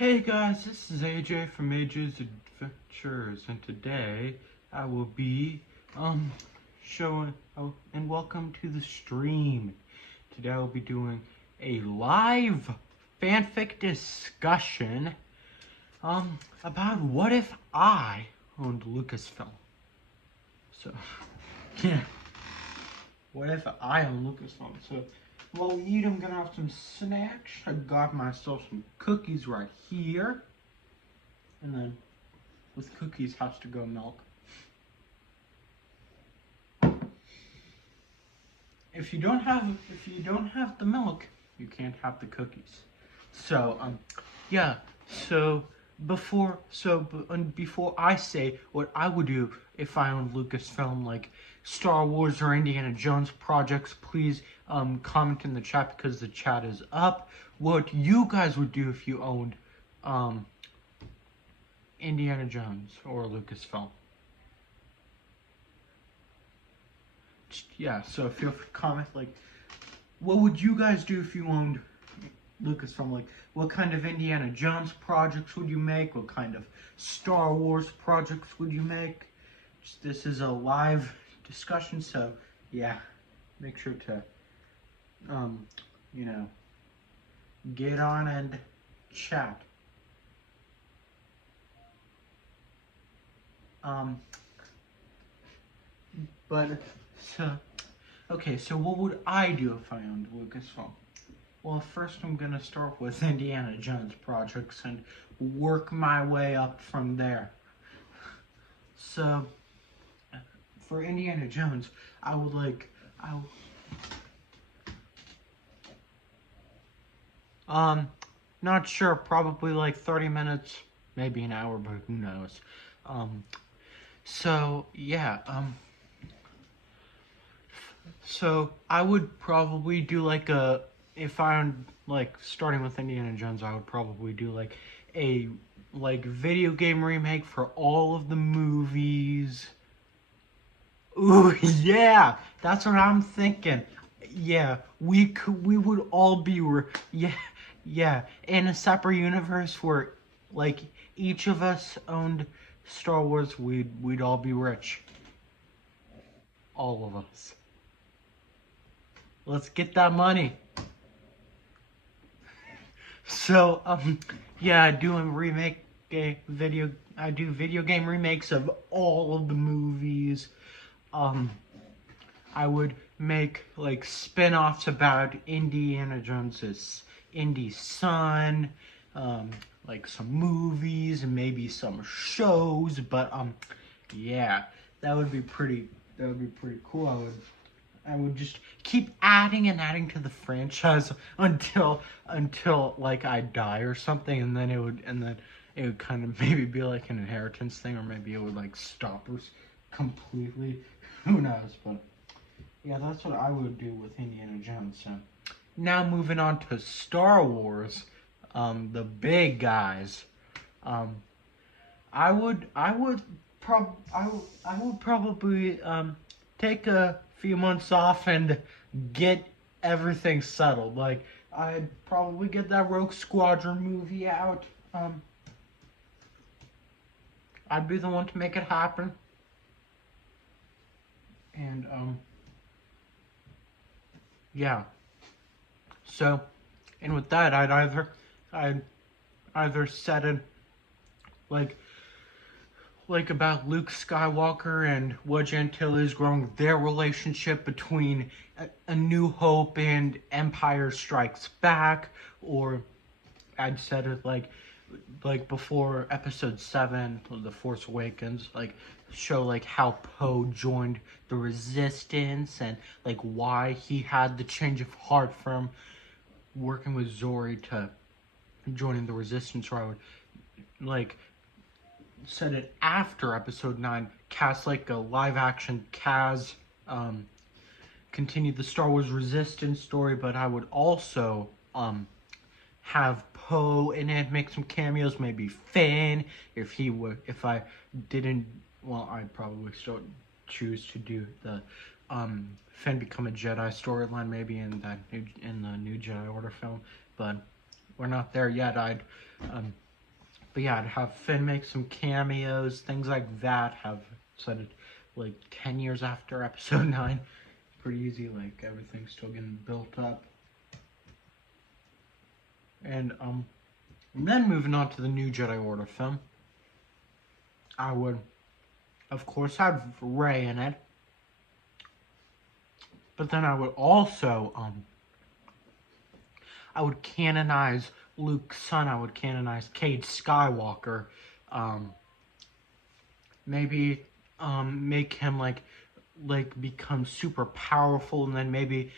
Hey guys, this is AJ from AJ's Adventures, and today I will be showing and welcome to the stream. Today I will be doing a live fanfic discussion about what if I owned Lucasfilm. So yeah, what if I own Lucasfilm? So while we eat, I'm gonna have some snacks. I got myself some cookies right here. And then with cookies has to go milk. If you don't have the milk, you can't have the cookies. So yeah. So before I say what I would do if I owned Lucasfilm, like Star Wars or Indiana Jones projects, please comment in the chat because the chat is up. What you guys would do if you owned Indiana Jones or Lucasfilm. Yeah, so feel free to comment, like, what would you guys do if you owned Lucasfilm? Like, what kind of Indiana Jones projects would you make? What kind of Star Wars projects would you make? This is a live discussion, so yeah, make sure to, get on and chat. So what would I do if I owned Lucasfilm? Well, first I'm gonna start with Indiana Jones projects and work my way up from there. So, for Indiana Jones, not sure, probably like 30 minutes, maybe an hour, but who knows. So yeah, so I would probably do if I'm like starting with Indiana Jones, I would probably do like a video game remake for all of the movies. Ooh, yeah, that's what I'm thinking. Yeah, we would all be, yeah, in a separate universe where like each of us owned Star Wars, we'd all be rich. All of us. Let's get that money. So, yeah, I do video game remakes of all of the movies. I would make like spin-offs about Indiana Jones's Indy Son, like some movies and maybe some shows, but yeah, that would be pretty cool. I would just keep adding and adding to the franchise until like I die or something, and then it would kind of maybe be like an inheritance thing, or maybe it would like stop us completely. Who knows? But yeah, that's what I would do with Indiana Jones. So now moving on to Star Wars, the big guys. I would probably take a few months off and get everything settled. Like, I'd probably get that Rogue Squadron movie out. I'd be the one to make it happen. And yeah. So, and with that, I'd either set it like about Luke Skywalker and Wedge Antilles growing their relationship between A New Hope and Empire Strikes Back, or I'd set it like before Episode 7 of The Force Awakens, like show like how Poe joined the Resistance and like why he had the change of heart from working with Zori to joining the Resistance, or I would like set it after Episode 9, cast like a live-action Kaz, continue the Star Wars Resistance story, but I would also have Poe in it, make some cameos, maybe Finn, if I didn't, well, I'd probably still choose to do the Finn become a Jedi storyline, maybe in the new Jedi Order film, but we're not there yet. But yeah, I'd have Finn make some cameos, things like that. Have set it like 10 years after episode 9. It's pretty easy, like everything's still getting built up. And then moving on to the new Jedi Order film. I would, of course, have Rey in it. But then I would also I would canonize Luke's son. I would canonize Cade Skywalker. Maybe make him like become super powerful, and then maybe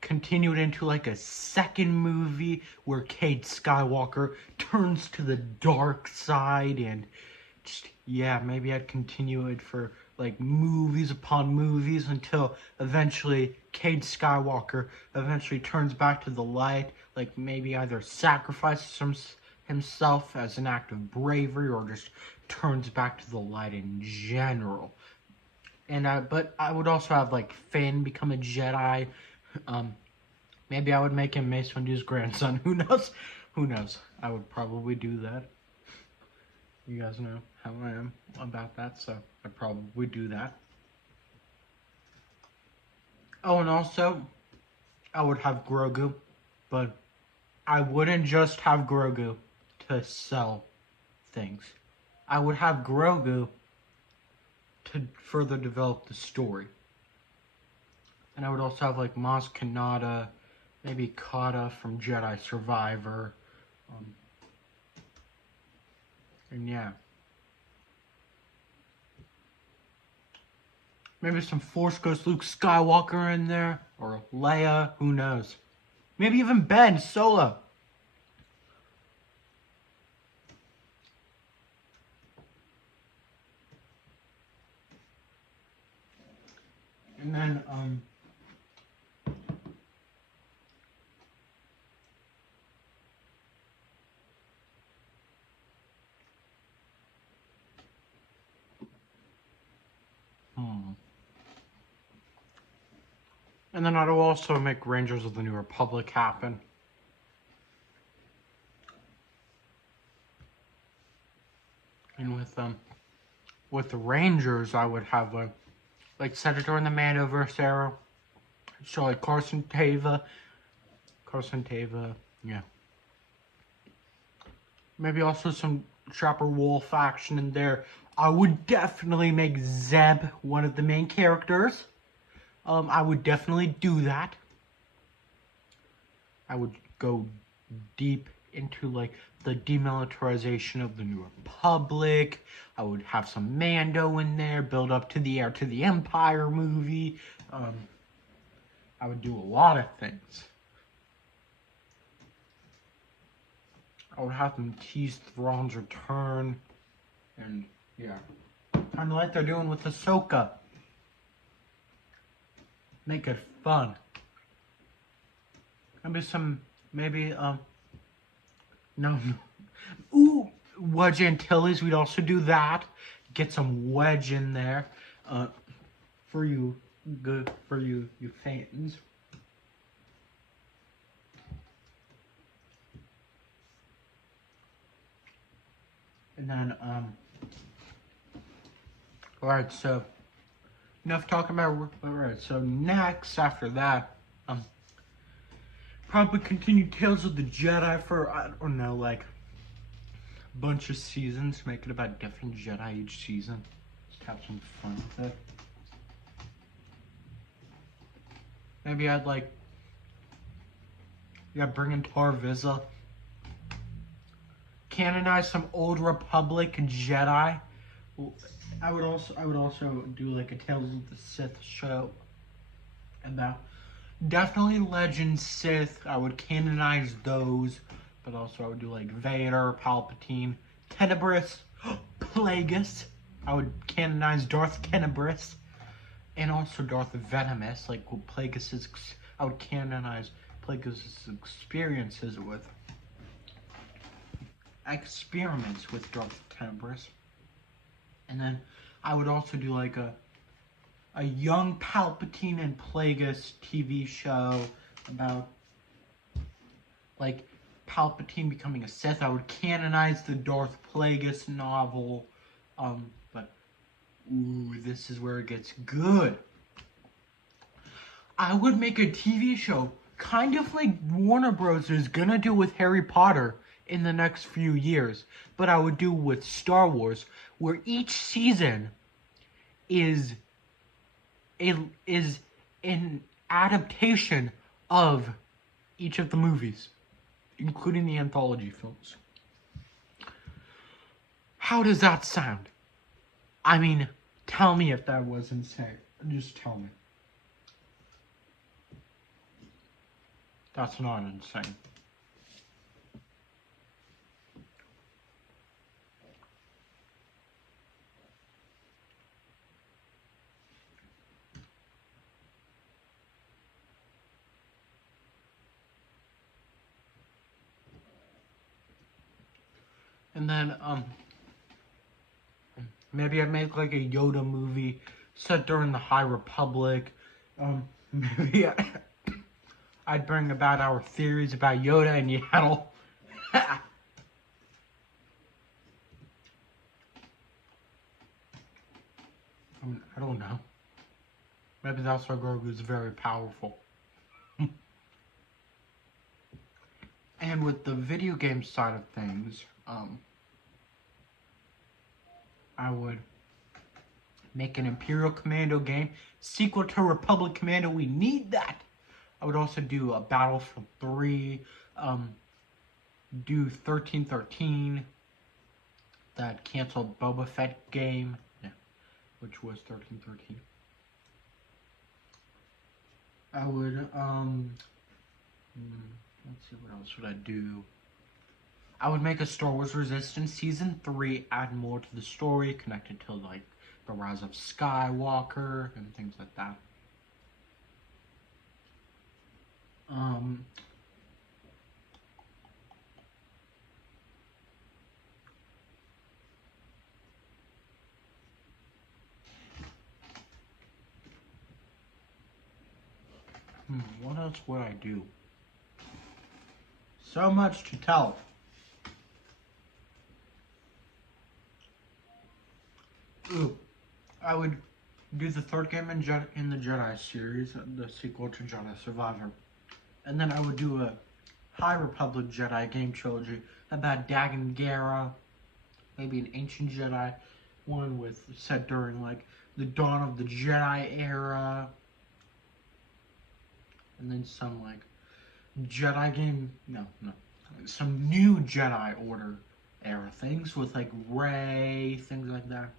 continue it into like a second movie where Cade Skywalker turns to the dark side, and just, yeah, maybe I'd continue it for like movies upon movies until eventually Cade Skywalker eventually turns back to the light, like maybe either sacrifices himself as an act of bravery or just turns back to the light in general. And but I would also have like Finn become a Jedi. Maybe I would make him Mace Windu's grandson. Who knows? Who knows? I would probably do that. You guys know how I am about that, so I'd probably do that. Oh, and also, I would have Grogu, but I wouldn't just have Grogu to sell things. I would have Grogu to further develop the story. And I would also have like Maz Kanata, maybe Kata from Jedi Survivor. And yeah. Maybe some Force Ghost Luke Skywalker in there. Or Leia, who knows. Maybe even Ben Solo. And then, And then I'd also make Rangers of the New Republic happen. And with the Rangers, I would have like set it during the Mandoverse era. So like Carson Teva, yeah. Maybe also some Trapper Wolf action in there. I would definitely make Zeb one of the main characters. I would definitely do that. I would go deep into like the demilitarization of the New Republic. I would have some Mando in there, build up to the Heir to the Empire movie. I would do a lot of things. I would have them tease Thrawn's return, and yeah, kind of like they're doing with Ahsoka. Make it fun. Maybe no. Ooh, Wedge Antilles, we'd also do that. Get some Wedge in there, for you fans. And then, alright, so, enough talking about, alright, so next, after that, probably continue Tales of the Jedi for, I don't know, like, a bunch of seasons, make it about different Jedi each season, just have some fun with it. Maybe I'd, like, yeah, bring in Tar Vizsla. Canonize some Old Republic Jedi. I would also do like a Tales of the Sith show about definitely Legend Sith. I would canonize those, but also I would do like Vader, Palpatine, Tenebris, Plagueis. I would canonize Darth Tenebris, and also Darth Venomous. Like Plagueis' I would canonize Plagueis' experiences with experiments with Darth Tenebris. And then I would also do like a young Palpatine and Plagueis TV show about like Palpatine becoming a Sith. I would canonize the Darth Plagueis novel. But ooh, this is where it gets good. I would make a TV show, kind of like Warner Bros. Is gonna do with Harry Potter in the next few years, but I would do with Star Wars, where each season is an adaptation of each of the movies, including the anthology films. How does that sound? I mean, tell me if that was insane. Just tell me. That's not insane. And then, maybe I'd make like a Yoda movie set during the High Republic. Maybe I'd bring about our theories about Yoda and Yaddle. I don't know. Maybe that's why Grogu's very powerful. And with the video game side of things, I would make an Imperial Commando game, sequel to Republic Commando. We need that. I would also do a Battlefield 3, do 1313, that canceled Boba Fett game, yeah, which was 1313. I would, let's see, what else would I do? I would make a Star Wars Resistance Season 3, add more to the story, connected to, like, the Rise of Skywalker, and things like that. What else would I do? So much to tell. Ooh, I would do the third game in the Jedi series, the sequel to Jedi Survivor. And then I would do a High Republic Jedi game trilogy about Dagon Gera, maybe an Ancient Jedi one with set during like the dawn of the Jedi era, and then some like Jedi game, some new Jedi Order era things with like Rey, things like that.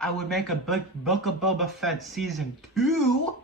I would make a Book of Boba Fett Season 2.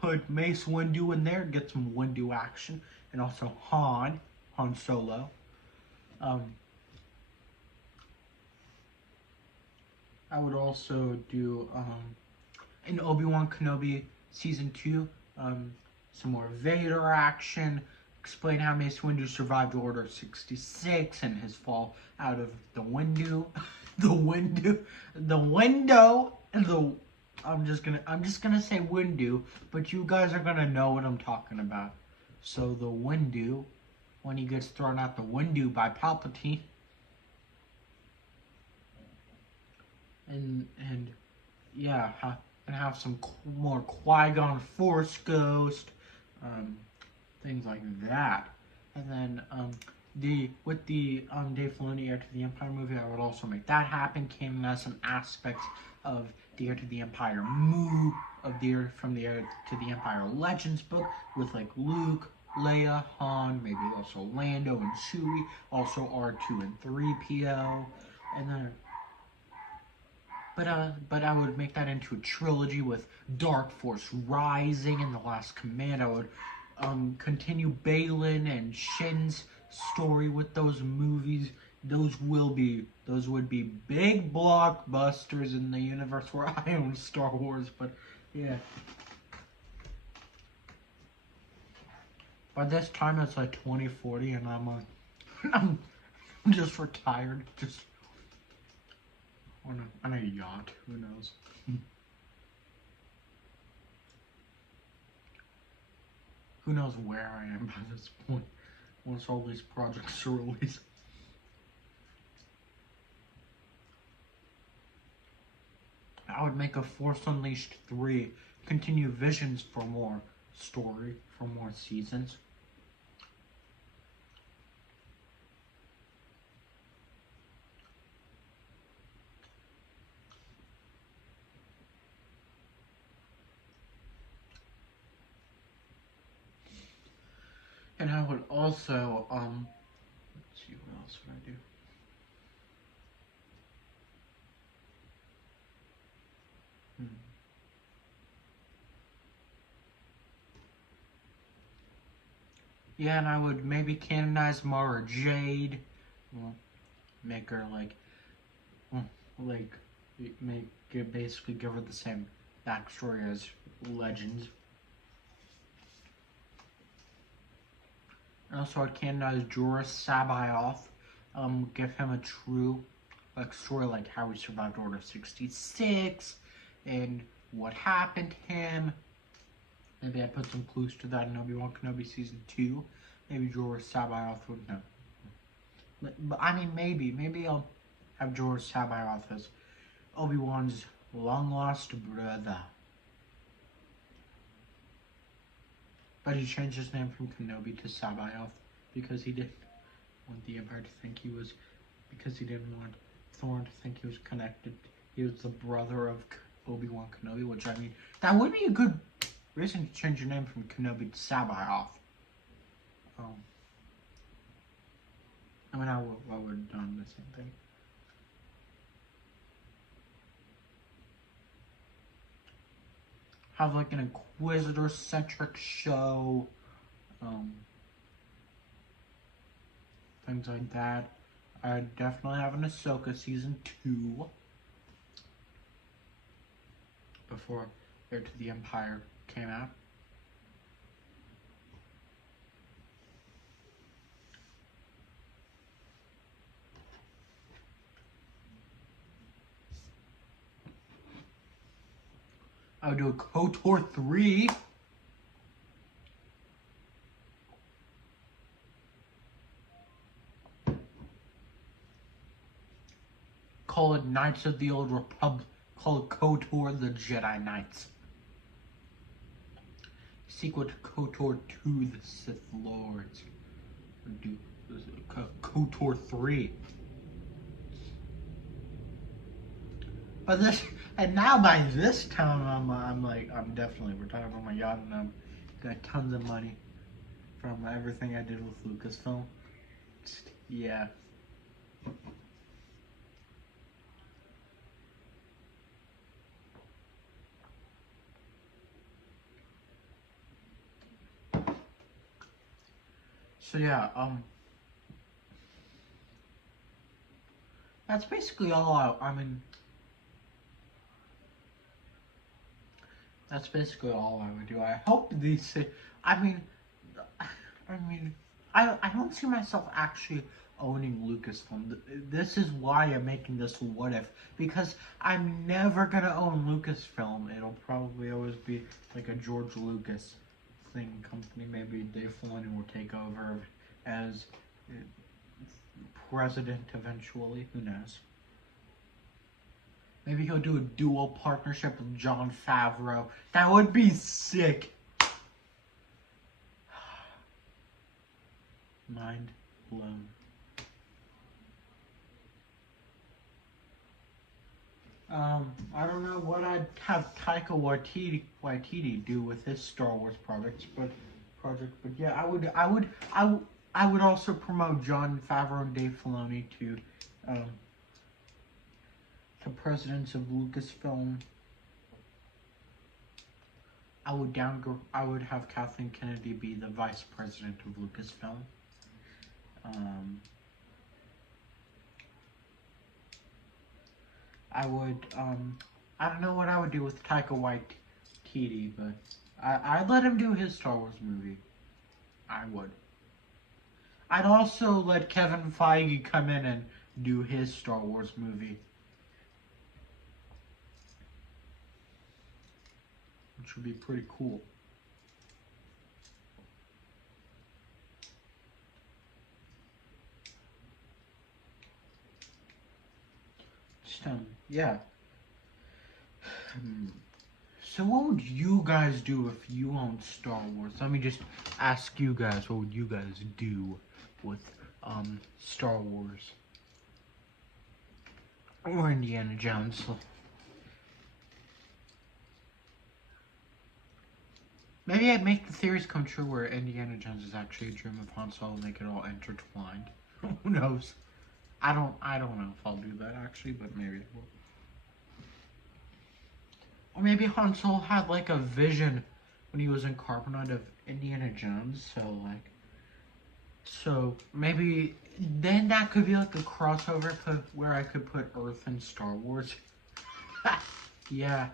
Put Mace Windu in there, get some Windu action. And also Han Solo. I would also do an Obi-Wan Kenobi Season 2. Some more Vader action. Explain how Mace Windu survived Order 66 and his fall out of the window. I'm just gonna say Windu, but you guys are gonna know what I'm talking about. So the Windu, when he gets thrown out the window by Palpatine, and yeah, and have some more Qui-Gon Force Ghost, things like that, and then with the Dave Filoni Heir to the Empire movie, I would also make that happen, canonize some aspects of the Heir to the Empire from the Heir to the Empire Legends book, with like Luke, Leia, Han, maybe also Lando and Chewie, also R2 and 3PO, and then but I would make that into a trilogy with Dark Force Rising and The Last Command. I would continue Balin and Shin's story with those movies. Those would be big blockbusters in the universe where I own Star Wars, but yeah. By this time it's like 2040 and I'm just retired, just on a yacht, who knows. who knows where I am by this point once all these projects are released. I would make a Force Unleashed 3, continue Visions for more story, for more seasons. And I would also, let's see, what else would I do? Yeah, and I would maybe canonize Mara Jade. Well, make her like, basically give her the same backstory as Legends. Also, I'd canonize Jorah Sabayoth. Give him a true story like how he survived Order 66 and what happened to him. Maybe I'd put some clues to that in Obi-Wan Kenobi Season 2. Maybe Jorah Sabayoth would know. But I mean, maybe I'll have Jorah Sabayoth as Obi-Wan's long-lost brother. But he changed his name from Kenobi to Sabayoth because he didn't want the Empire to think he was, because he didn't want Thorne to think he was connected. He was the brother of Obi-Wan Kenobi, which, I mean, that would be a good reason to change your name from Kenobi to Sabayoth. I mean, I would have done the same thing. Have like an Inquisitor-centric show, things like that. I'd definitely have an Ahsoka Season 2 before Heir to the Empire came out. I would do a KOTOR 3. Call it Knights of the Old Republic. Call it KOTOR the Jedi Knights. Sequel to KOTOR 2 the Sith Lords. Or do KOTOR 3. But this, and now by this time, I'm definitely retired from my yacht, and I've got tons of money from everything I did with Lucasfilm. Yeah. So yeah, that's basically all I mean, that's basically all I would do. I hope these, I don't see myself actually owning Lucasfilm. This is why I'm making this what if, because I'm never gonna own Lucasfilm. It'll probably always be like a George Lucas thing company. Maybe Dave Filoni will take over as president eventually. Who knows? Maybe he'll do a dual partnership with Jon Favreau. That would be sick. Mind blown. I don't know what I'd have Taika Waititi do with his Star Wars project, but yeah, I would also promote Jon Favreau and Dave Filoni to presidents of Lucasfilm. I would have Kathleen Kennedy be the vice president of Lucasfilm. I would, I don't know what I would do with Taika Waititi, but I'd let him do his Star Wars movie. I would. I'd also let Kevin Feige come in and do his Star Wars movie. Which would be pretty cool. next, yeah. So what would you guys do if you owned Star Wars? Let me just ask you guys, what would you guys do with, Star Wars? Or Indiana Jones? Maybe I'd make the theories come true where Indiana Jones is actually a dream of Han Solo and make it all intertwined. Who knows? I don't know if I'll do that actually, but maybe I will. Or maybe Han Solo had like a vision when he was in Carbonite of Indiana Jones, so maybe then that could be like a crossover where I could put Earth in Star Wars. Yeah.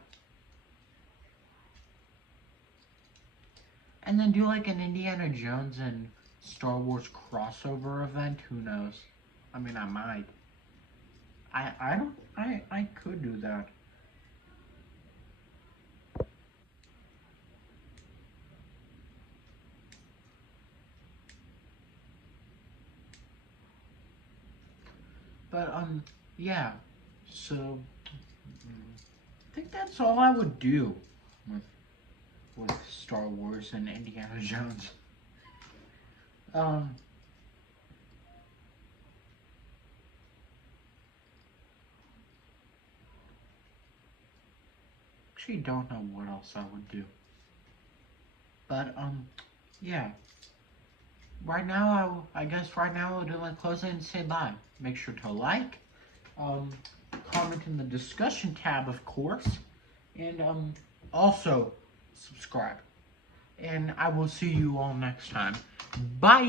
And then do like an Indiana Jones and Star Wars crossover event, who knows? I mean, I might. I could do that. But, yeah. So, I think that's all I would do with Star Wars and Indiana Jones. Actually don't know what else I would do. But, yeah. Right now, I guess right now I'll do my closing and say bye. Make sure to like, comment in the discussion tab, of course, and, also subscribe. And I will see you all next time. Bye!